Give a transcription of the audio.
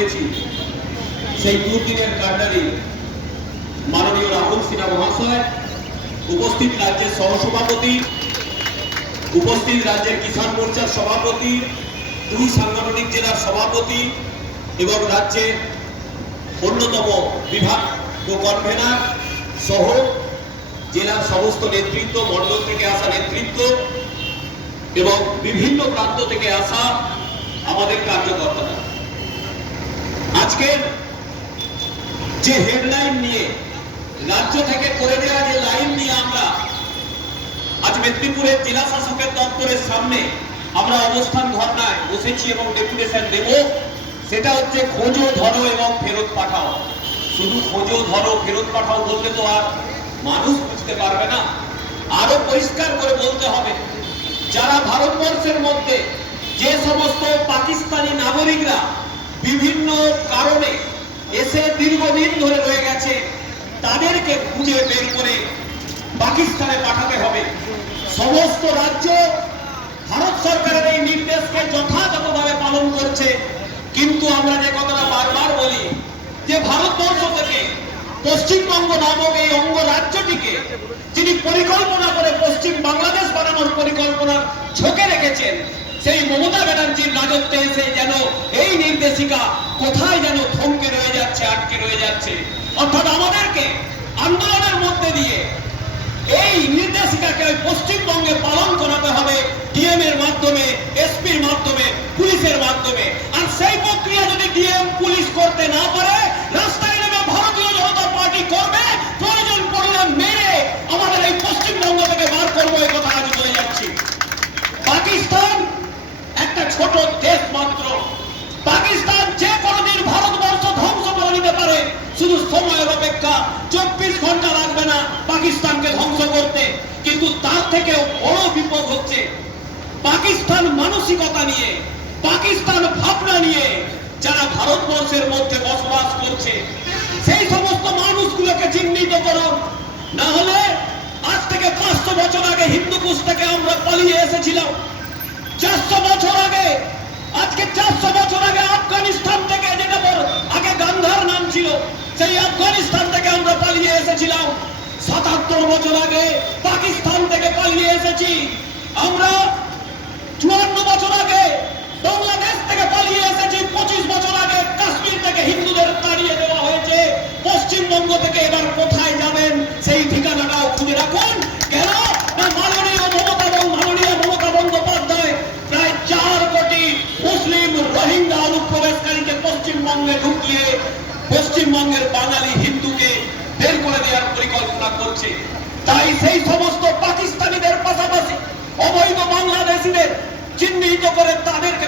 করেছি সেই দুদিনের কার্যালয়ে মাননীয় রাহুল সিনহা মহাশয়, উপস্থিত রাজ্যের সহসভাপতি, উপস্থিত রাজ্যের কিষাণ মোর্চার সভাপতি, দুই সাংগঠনিক জেলার সভাপতি এবং রাজ্যের অন্যতম বিভাগ ও কনভেনার সহ জেলার সমস্ত নেতৃত্ব, মণ্ডল থেকে আসা নেতৃত্ব এবং বিভিন্ন প্রান্ত থেকে আসা আমাদের কার্যকর্তারা, আজকের যে হেডলাইন নিয়ে রাজ্য থেকে করে দেওয়া যে লাইন নিয়ে আমরা আজ মেদিনীপুরের জেলা শাসকের দপ্তরের সামনে আমরা অবস্থান ধর্নায় বসেছি এবং ডেপুটেশন দেব, সেটা হচ্ছে খোঁজো, ধরো এবং ফেরত পাঠাও। শুধু খোঁজো, ধরো, ফেরত পাঠাও বললে তো আর মানুষ বুঝতে পারবে না, আরো পরিষ্কার করে বলতে হবে যারা ভারতবর্ষের মধ্যে যে সমস্ত পাকিস্তানি নাগরিকরা বিভিন্ন কারণে এসে দীর্ঘদিন ধরে রয়ে গেছে তাদেরকে খুঁজে বের করে পাকিস্তানে পাঠাতে হবে। সমস্ত রাজ্য ভারত সরকারের এই নির্দেশকে যথাযথভাবে পালন করছে, কিন্তু আমরা যে কথাটা বারবার বলি যে ভারতবর্ষ থেকে পশ্চিমবঙ্গ নামক এই অঙ্গরাজ্যটিকে যিনি পরিকল্পনা করে পশ্চিম বাংলাদেশ বানানোর পরিকল্পনার ঝোঁকে রেখেছেন, সেই মমতা ব্যানার্জির রাজত্বে এসে যেন এই নির্দেশিকা কোথায় যেন থমকে রয়ে যাচ্ছে, আটকে রয়ে যাচ্ছে। অর্থাৎ আমাদেরকে আন্দোলনের মধ্যে দিয়ে এই নির্দেশিকাকে পশ্চিমবঙ্গে পালন করাতে হবে, ডিএম এর মাধ্যমে, এসপির মাধ্যমে, পুলিশের মাধ্যমে। আর সেই প্রক্রিয়া যদি ডিএম পুলিশ করতে না পারে, রাস্তায় নেমে ভারতীয় জনতা পার্টি করবে, প্রয়োজন পড়লে মেরে আমাদের এই পশ্চিমবঙ্গ থেকে বার করবো, এই কথা আজ বলে যাচ্ছি। পাকিস্তান একটা ছোট দেশ মাত্র, পাকিস্তান যে কোনোদিন ভারতবর্ষ ধ্বংস করে নিতে পারে, শুধু সময়ের অপেক্ষা। 24 ঘন্টা লাগবে না পাকিস্তানকে ধ্বংস করতে। কিন্তু তার থেকেও বড় বিপদ হচ্ছে পাকিস্তান মানসিকতা নিয়ে, পাকিস্তান ভাবনা নিয়ে যারা ভারতবর্ষের মধ্যে বসবাস করছে, সেই সমস্ত মানুষগুলোকে চিহ্নিত করুন। না হলে আজ থেকে 500 বছর আগে হিন্দুকুশ থেকে আমরা পালিয়ে এসেছিলাম, 400 বছর আগে, আজকে 400 বছর আগে আফগানিস্তান থেকে, যেটা আগে গান্ধার নাম ছিল, সেই আফগানিস্তান থেকে আমরা পালিয়ে এসেছিলাম। 77 বছর আগে পাকিস্তান থেকে পালিয়ে এসেছি আমরা। 54 বছর আগে বাংলাদেশ থেকে পালিয়ে এসেছি। 25 বছর আগে কাশ্মীর থেকে হিন্দুদের তাড়িয়ে দেওয়া হয়েছে। পশ্চিমবঙ্গ থেকে এবার কোথায় যাবেন সেই ঠিকানাটাও খুঁজে রাখুন। কেন না মাননীয় মমতা বন্দ্যোপাধ্যায় প্রায় 4 কোটি মুসলিম রোহিঙ্গা অনুপ্রবেশকারীকে পশ্চিমবঙ্গে ঢুকিয়ে পশ্চিমবঙ্গের বাঙালি হিন্দুকে বের করে দেওয়ার পরিকল্পনা করছে। তাই সেই সমস্ত পাকিস্তানিদের পাশাপাশি অবৈধ বাংলাদেশিদের চিহ্নিত করে তাদেরকে